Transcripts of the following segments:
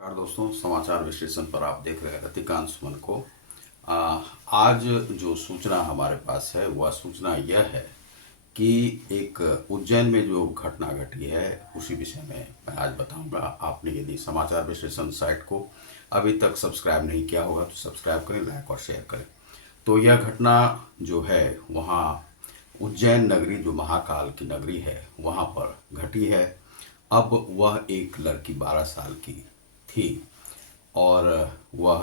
नमस्कार दोस्तों, समाचार विश्लेषण पर आप देख रहे हैं रतिकांत सुमन को। आज जो सूचना हमारे पास है वह सूचना यह है कि एक उज्जैन में जो घटना घटी है उसी विषय में मैं आज बताऊंगा। आपने यदि समाचार विश्लेषण साइट को अभी तक सब्सक्राइब नहीं किया होगा तो सब्सक्राइब करें, लाइक और शेयर करें। तो यह घटना जो है वहाँ उज्जैन नगरी, जो महाकाल की नगरी है, वहाँ पर घटी है। अब वह एक लड़की 12 साल की थी और वह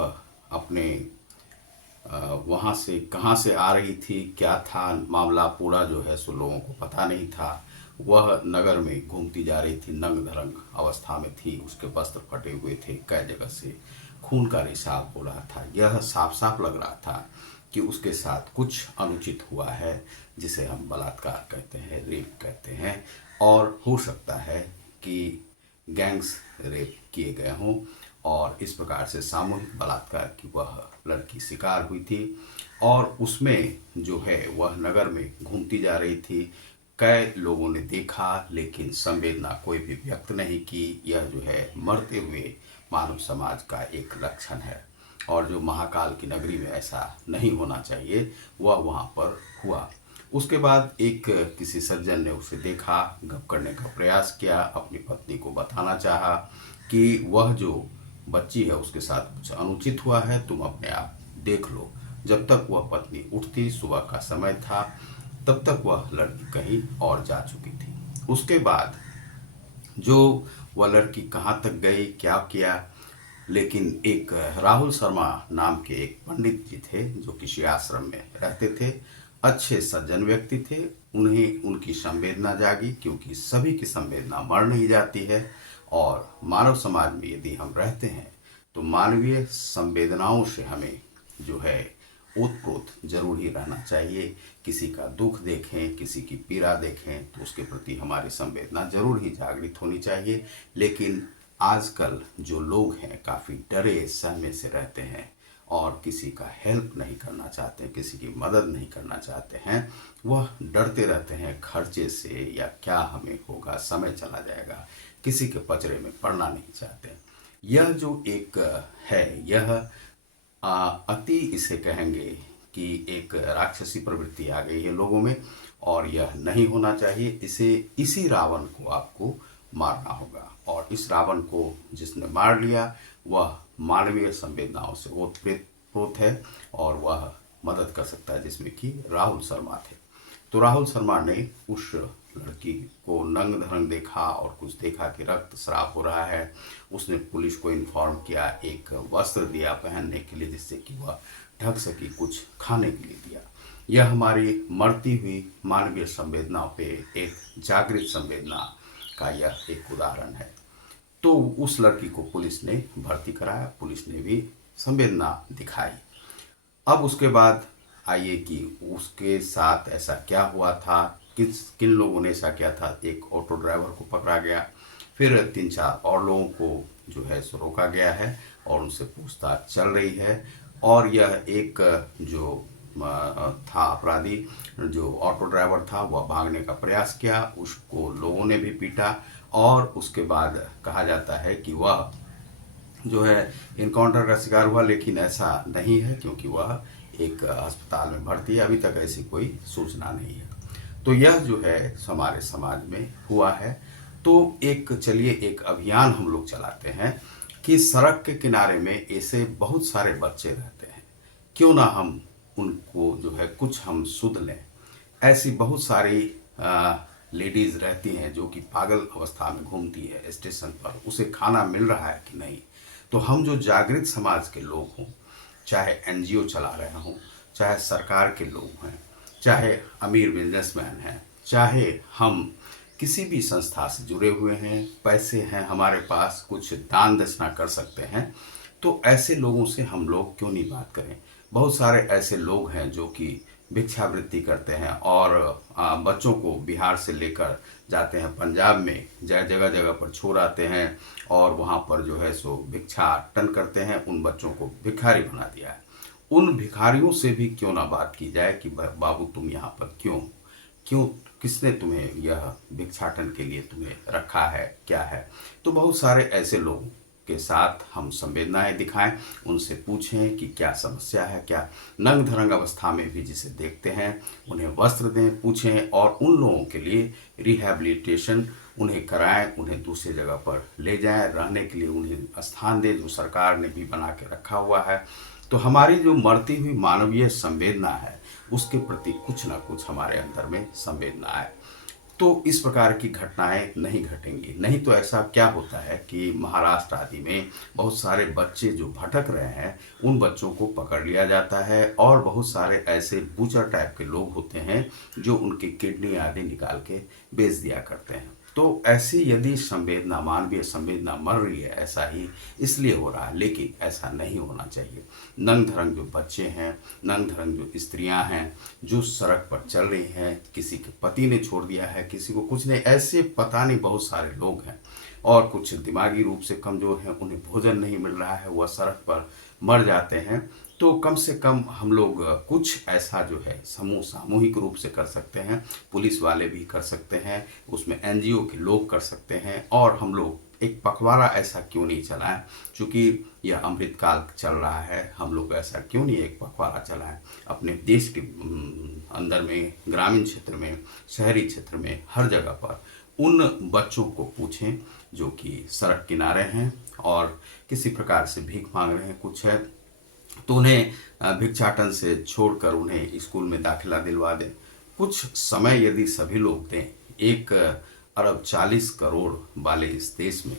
अपने वहाँ से कहाँ से आ रही थी, क्या था मामला पूरा जो है सो लोगों को पता नहीं था। वह नगर में घूमती जा रही थी, नंग धरंग अवस्था में थी, उसके वस्त्र फटे हुए थे, कई जगह से खून का रिसाव हो रहा था। यह साफ साफ लग रहा था कि उसके साथ कुछ अनुचित हुआ है, जिसे हम बलात्कार कहते हैं, रेप कहते हैं। और हो सकता है कि गैंग्स रेप किए गए हों और इस प्रकार से सामूहिक बलात्कार की वह लड़की शिकार हुई थी। और उसमें जो है वह नगर में घूमती जा रही थी। कई लोगों ने देखा लेकिन संवेदना कोई भी व्यक्त नहीं की। यह जो है मरते हुए मानव समाज का एक लक्षण है और जो महाकाल की नगरी में ऐसा नहीं होना चाहिए वह वहाँ पर हुआ। उसके बाद एक किसी सज्जन ने उसे देखा, गप करने का प्रयास किया, अपनी पत्नी को बताना चाहा कि वह जो बच्ची है उसके साथ कुछ अनुचित हुआ है, तुम अपने आप देख लो। जब तक वह पत्नी उठती, सुबह का समय था, तब तक वह लड़की कहीं और जा चुकी थी। उसके बाद जो वह लड़की कहाँ तक गई, क्या किया, लेकिन एक राहुल शर्मा नाम के एक पंडित जी थे जो किसी आश्रम में रहते थे, अच्छे सज्जन व्यक्ति थे। उन्हें उनकी संवेदना जागी, क्योंकि सभी की संवेदना मर नहीं जाती है। और मानव समाज में यदि हम रहते हैं तो मानवीय संवेदनाओं से हमें जो है ओतप्रोत जरूर ही रहना चाहिए। किसी का दुख देखें, किसी की पीड़ा देखें तो उसके प्रति हमारी संवेदना जरूर ही जागृत होनी चाहिए। लेकिन आजकल जो लोग हैं काफ़ी डरे सहमे से रहते हैं और किसी का हेल्प नहीं करना चाहते हैं, किसी की मदद नहीं करना चाहते हैं। वह डरते रहते हैं खर्चे से, या क्या हमें होगा, समय चला जाएगा, किसी के पचड़े में पड़ना नहीं चाहते। यह जो एक है, यह अति इसे कहेंगे कि एक राक्षसी प्रवृत्ति आ गई है लोगों में, और यह नहीं होना चाहिए। इसे इसी रावण को आपको मारना होगा, और इस रावण को जिसने मार लिया वह मानवीय संवेदनाओं से ओतप्रोत है और वह मदद कर सकता है, जिसमें कि राहुल शर्मा थे। तो राहुल शर्मा ने उस लड़की को नंग धरंग देखा और कुछ देखा कि रक्त स्राव हो रहा है। उसने पुलिस को इन्फॉर्म किया, एक वस्त्र दिया पहनने के लिए जिससे कि वह ढक सकी, कुछ खाने के लिए दिया। यह हमारी मरती हुई मानवीय संवेदनाओं पे एक जागृत संवेदना का यह एक उदाहरण है। तो उस लड़की को पुलिस ने भर्ती कराया, पुलिस ने भी संवेदना दिखाई। अब उसके बाद आइए कि उसके साथ ऐसा क्या हुआ था, किन लोगों ने ऐसा किया था। एक ऑटो ड्राइवर को पकड़ा गया, फिर 3-4 और लोगों को जो है सो रोका गया है और उनसे पूछताछ चल रही है। और यह एक जो था अपराधी, जो ऑटो ड्राइवर था, वह भागने का प्रयास किया, उसको लोगों ने भी पीटा। और उसके बाद कहा जाता है कि वह जो है इनकाउंटर का शिकार हुआ, लेकिन ऐसा नहीं है क्योंकि वह एक अस्पताल में भर्ती है। अभी तक ऐसी कोई सूचना नहीं है। तो यह जो है हमारे समाज में हुआ है। तो एक चलिए एक अभियान हम लोग चलाते हैं कि सड़क के किनारे में ऐसे बहुत सारे बच्चे रहते हैं, क्यों ना हम उनको जो है कुछ हम सुध लें। ऐसी बहुत सारी लेडीज़ रहती हैं जो कि पागल अवस्था में घूमती है स्टेशन पर, उसे खाना मिल रहा है कि नहीं। तो हम जो जागृत समाज के लोग हों, चाहे एनजीओ चला रहे हों, चाहे सरकार के लोग हैं, चाहे अमीर बिजनेसमैन हैं, चाहे हम किसी भी संस्था से जुड़े हुए हैं, पैसे हैं हमारे पास, कुछ दान दक्षिणा कर सकते हैं, तो ऐसे लोगों से हम लोग क्यों नहीं बात करें। बहुत सारे ऐसे लोग हैं जो कि भिक्षावृत्ति करते हैं और बच्चों को बिहार से लेकर जाते हैं पंजाब में, जगह जगह पर छोड़ आते हैं और वहाँ पर जो है सो भिक्षाटन करते हैं। उन बच्चों को भिखारी बना दिया है। उन भिखारियों से भी क्यों ना बात की जाए कि बाबू तुम यहाँ पर क्यों क्यों किसने तुम्हें यह भिक्षाटन के लिए तुम्हें रखा है, क्या है। तो बहुत सारे ऐसे लोग के साथ हम संवेदनाएं दिखाएं, उनसे पूछें कि क्या समस्या है, क्या नंग धरंग अवस्था में भी जिसे देखते हैं उन्हें वस्त्र दें, पूछें और उन लोगों के लिए रिहैबिलिटेशन उन्हें कराएं, उन्हें दूसरी जगह पर ले जाएं, रहने के लिए उन्हें स्थान दें जो सरकार ने भी बना के रखा हुआ है। तो हमारी जो मरती हुई मानवीय संवेदना है उसके प्रति कुछ ना कुछ हमारे अंदर में संवेदना है, तो इस प्रकार की घटनाएं नहीं घटेंगी। नहीं तो ऐसा क्या होता है कि महाराष्ट्र आदि में बहुत सारे बच्चे जो भटक रहे हैं उन बच्चों को पकड़ लिया जाता है और बहुत सारे ऐसे बूचर टाइप के लोग होते हैं जो उनकी किडनी आदि निकाल के बेच दिया करते हैं। तो ऐसी यदि संवेदना, मानवीय संवेदना मर रही है, ऐसा ही इसलिए हो रहा है, लेकिन ऐसा नहीं होना चाहिए। नंग धरंग जो बच्चे हैं, नंग धरंग जो स्त्रियां हैं जो सड़क पर चल रही हैं, किसी के पति ने छोड़ दिया है, किसी को कुछ नहीं, ऐसे पता नहीं बहुत सारे लोग हैं और कुछ दिमागी रूप से कमजोर हैं, उन्हें भोजन नहीं मिल रहा है, वह सड़क पर मर जाते हैं। तो कम से कम हम लोग कुछ ऐसा जो है सामूहिक रूप से कर सकते हैं, पुलिस वाले भी कर सकते हैं, उसमें एनजीओ के लोग कर सकते हैं और हम लोग एक पखवाड़ा ऐसा क्यों नहीं चलाएं, क्योंकि यह अमृतकाल चल रहा है, हम लोग ऐसा क्यों नहीं एक पखवाड़ा चलाएं अपने देश के अंदर में, ग्रामीण क्षेत्र में, शहरी क्षेत्र में, हर जगह पर उन बच्चों को पूछें जो कि सड़क किनारे हैं और किसी प्रकार से भीख मांग रहे हैं, कुछ है तो उन्हें भिक्षाटन से छोड़कर उन्हें स्कूल में दाखिला दिलवा दें। कुछ समय यदि सभी लोग दें 1 अरब 40 करोड़ वाले इस देश में,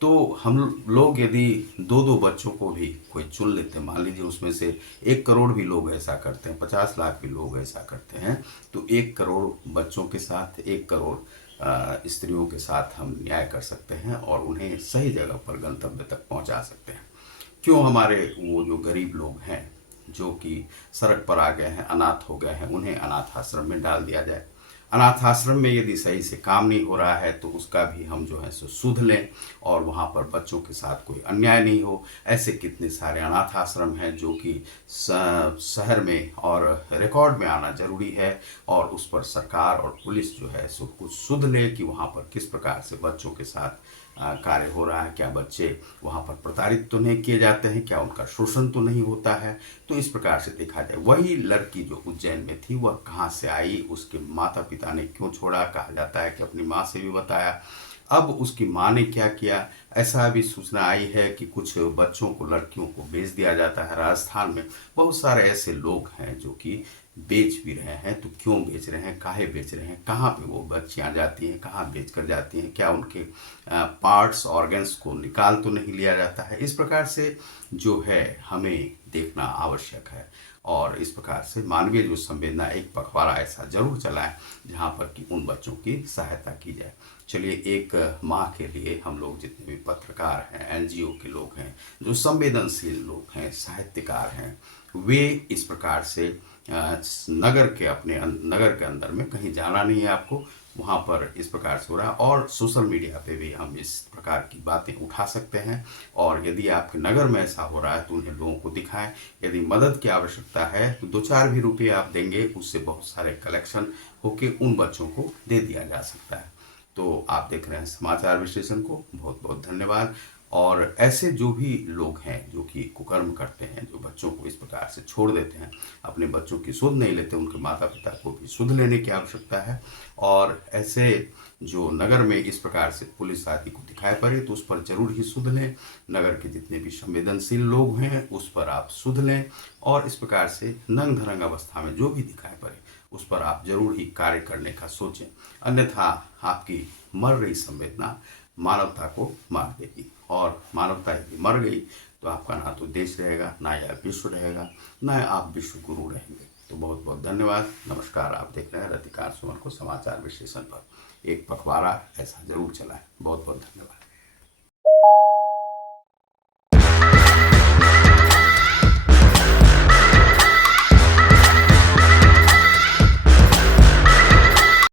तो हम लोग यदि 2-2 बच्चों को भी कोई चुन लेते हैं, मान लीजिए उसमें से 1 करोड़ भी लोग ऐसा करते हैं, 50 लाख भी लोग ऐसा करते हैं, तो 1 करोड़ बच्चों के साथ 1 करोड़ स्त्रियों के साथ हम न्याय कर सकते हैं और उन्हें सही जगह पर गंतव्य तक पहुंचा सकते हैं। क्यों हमारे वो जो गरीब लोग हैं जो कि सड़क पर आ गए हैं, अनाथ हो गए हैं, उन्हें अनाथ आश्रम में डाल दिया जाए। अनाथ आश्रम में यदि सही से काम नहीं हो रहा है तो उसका भी हम जो है सो सुध लें और वहाँ पर बच्चों के साथ कोई अन्याय नहीं हो। ऐसे कितने सारे अनाथ आश्रम हैं जो कि शहर में और रिकॉर्ड में आना जरूरी है और उस पर सरकार और पुलिस जो है सो कुछ सुध ले कि वहाँ पर किस प्रकार से बच्चों के साथ कार्य हो रहा है, क्या बच्चे वहाँ पर प्रताड़ित तो नहीं किए जाते हैं, क्या उनका शोषण तो नहीं होता है। तो इस प्रकार से देखा जाए, वही लड़की जो उज्जैन में थी वह कहाँ से आई, उसके माता पिता ने क्यों छोड़ा, कहा जाता है कि अपनी माँ से भी बताया। अब उसकी माँ ने क्या किया, ऐसा भी सूचना आई है कि कुछ बच्चों को, लड़कियों को बेच दिया जाता है। राजस्थान में बहुत सारे ऐसे लोग हैं जो कि बेच भी रहे हैं। तो क्यों बेच रहे हैं, काहे बेच रहे हैं, कहाँ पे वो बच्चियाँ जाती हैं, कहाँ बेच कर जाती हैं, क्या उनके पार्ट्स, ऑर्गन्स को निकाल तो नहीं लिया जाता है। इस प्रकार से जो है हमें देखना आवश्यक है और इस प्रकार से मानवीय जो संवेदना, एक पखवाड़ा ऐसा जरूर चलाएं जहाँ पर कि उन बच्चों की सहायता की जाए। चलिए, एक माह के लिए हम लोग जितने भी पत्रकार हैं, एनजीओ के लोग हैं, जो संवेदनशील लोग हैं, साहित्यकार हैं, वे इस प्रकार से नगर के, अपने नगर के अंदर में कहीं जाना नहीं है आपको, वहाँ पर इस प्रकार से हो रहा है और सोशल मीडिया पे भी हम इस प्रकार की बातें उठा सकते हैं। और यदि आपके नगर में ऐसा हो रहा है तो उन्हें लोगों को दिखाएं। यदि मदद की आवश्यकता है तो 2-4 भी रुपये आप देंगे, उससे बहुत सारे कलेक्शन होके उन बच्चों को दे दिया जा सकता है। तो आप देख रहे हैं समाचार विश्लेषण को, बहुत बहुत धन्यवाद। और ऐसे जो भी लोग हैं जो कि कुकर्म करते हैं, जो बच्चों को इस प्रकार से छोड़ देते हैं, अपने बच्चों की सुध नहीं लेते, उनके माता पिता को भी सुध लेने की आवश्यकता है। और ऐसे जो नगर में इस प्रकार से पुलिस आदि को दिखाई पड़े तो उस पर जरूर ही सुध लें। नगर के जितने भी संवेदनशील लोग हैं उस पर आप सुध लें और इस प्रकार से नंग धरंग अवस्था में जो भी दिखाई पड़े उस पर आप जरूर ही कार्य करने का सोचें। अन्यथा आपकी मर रही संवेदना मानवता को मार देगी और मानवता यदि मर गई तो आपका ना तो देश रहेगा, ना यह विश्व रहेगा, ना आप विश्व गुरु रहेंगे। तो बहुत बहुत धन्यवाद, नमस्कार। आप देख रहे हैं रतिकांत सुमन को समाचार विश्लेषण पर। एक पखवाड़ा ऐसा जरूर चलाएं। बहुत बहुत धन्यवाद।